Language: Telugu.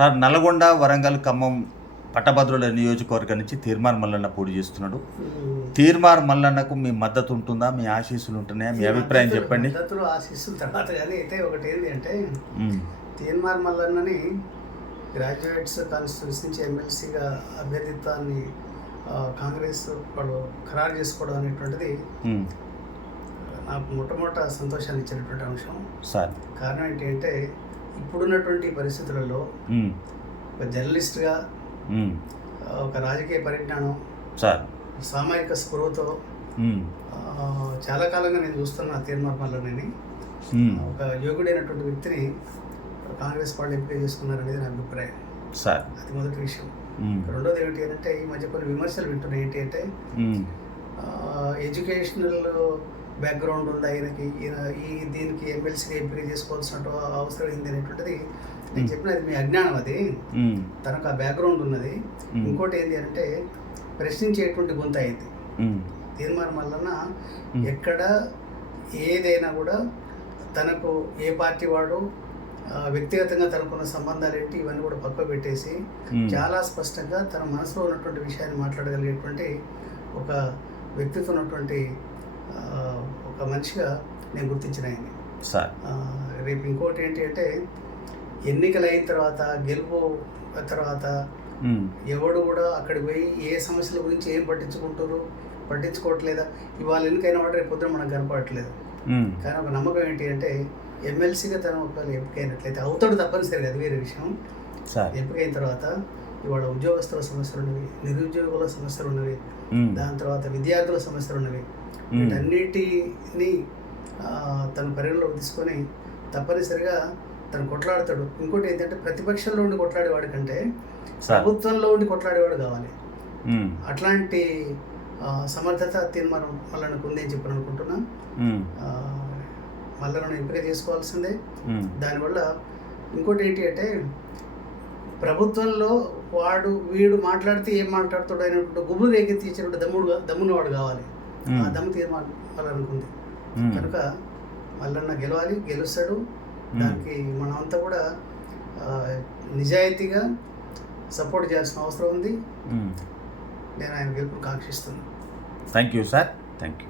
సార్ నల్గొండ వరంగల్ ఖమ్మం పట్టభద్రుల నియోజకవర్గం నుంచి తీర్మార్ మల్లన్న పోటీ చేస్తున్నాడు. తీర్మార్ మల్లన్నకు మీ మద్దతు ఉంటుందా? మీ ఆశీస్సులు ఉంటున్నాయా? మీ అభిప్రాయం చెప్పండి. మద్దతులు ఆశిస్తున్న తర్వాత కానీ అయితే ఒకటి ఏంటి అంటే ఉమ్, తీన్మార్ మల్లన్నని గ్రాడ్యుయేట్స్ కాన్స్టిట్యూన్సీ నుంచి ఎమ్మెల్సీగా అభ్యర్థిత్వాన్ని కాంగ్రెస్ వాళ్ళు ఖరారు చేసుకోవడం అనేటువంటిది నాకు మొట్టమొదట సంతోషాన్ని ఇచ్చినటువంటి అంశం. సార్. కారణం ఏంటి అంటే ఇప్పుడున్నటువంటి పరిస్థితులలో ఒక జర్నలిస్ట్గా ఒక రాజకీయ పరిజ్ఞానం సార్. సామాజిక స్పృహతో చాలా కాలంగా నేను చూస్తున్న ఉమ్, ఒక యోగుడైనటువంటి వ్యక్తిని కాంగ్రెస్ పార్టీ ఎంపిక చేసుకున్నారనేది నా అభిప్రాయం. సార్. అది మొదటి విషయం. రెండోది ఏమిటి అంటే ఈ మధ్య కొన్ని విమర్శలు వింటున్నాయి ఏంటి అంటే ఎడ్యుకేషనల్ బ్యాక్గ్రౌండ్ ఉంది ఆయనకి ఈయన ఈ దీనికి ఎమ్మెల్సీగా ఎంపిక చేసుకోవాల్సిన అవసరం ఏంది అనేటువంటిది నేను చెప్పిన అది మీ అజ్ఞానం అది. తనకు ఆ బ్యాక్గ్రౌండ్ ఉన్నది. ఇంకోటి ఏంటి అంటే ప్రశ్నించేటువంటి గొంత అయింది తీర్మానం వలన. ఎక్కడ ఏదైనా కూడా తనకు ఏ పార్టీ వాడు వ్యక్తిగతంగా తనకున్న సంబంధాలు ఏంటి ఇవన్నీ కూడా పక్క పెట్టేసి చాలా స్పష్టంగా తన మనసులో ఉన్నటువంటి విషయాన్ని మాట్లాడగలిగేటువంటి ఒక వ్యక్తిత్వం ఉన్నటువంటి ఒక మనిషిగా నేను గుర్తించిన ఆయన్ని. రేపు ఇంకోటి ఏంటి అంటే ఎన్నికలు అయిన తర్వాత గెలుపు తర్వాత ఎవడు కూడా అక్కడికి పోయి ఏ సమస్యల గురించి ఏం పట్టించుకుంటారు పట్టించుకోవట్లేదా? ఇవాళ ఎన్నికైన వాడు రేపు పొద్దున మనకు కనపడట్లేదు. కానీ ఒక నమ్మకం ఏంటి అంటే ఎమ్మెల్సీగా తను ఒకవేళ ఎంపికైనట్లయితే అవుతాడు తప్పనిసరి అది వేరే విషయం. ఎంపికైన తర్వాత ఇవాళ ఉద్యోగస్తుల సమస్యలు ఉన్నవి నిరుద్యోగుల సమస్యలు ఉన్నవి దాని తర్వాత విద్యార్థుల సమస్యలు ఉన్నవి. వీటన్నిటిని తన పరిగణలోకి తీసుకొని తప్పనిసరిగా తను కొట్లాడతాడు. ఇంకోటి ఏంటంటే ప్రతిపక్షంలో ఉండి కొట్లాడేవాడి కంటే ప్రభుత్వంలో ఉండి కొట్లాడేవాడు కావాలి. అట్లాంటి సమర్థత తీర్మానం మళ్ళీ ఉంది అని చెప్పి అనుకుంటున్నా. మళ్ళీ ఎంపిక చేసుకోవాల్సిందే. దానివల్ల ఇంకోటి ఏంటి అంటే ప్రభుత్వంలో వాడు వీడు మాట్లాడితే ఏం మాట్లాడుతాడు అనేటువంటి గుబులు రేకెత్తించినటువంటి దమ్ముడు దమ్ముని వాడు కావాలి. ఆ దమ్ము తీర్మానం అనుకుంది ఉమ్, కనుక మల్లన్న గెలవాలి గెలుస్తాడు. దానికి మనమంతా కూడా నిజాయితీగా సపోర్ట్ చేయాల్సిన అవసరం ఉంది. నేను ఆయన గెలుపును కాంక్షిస్తున్నాను. Thank you sir. Thank you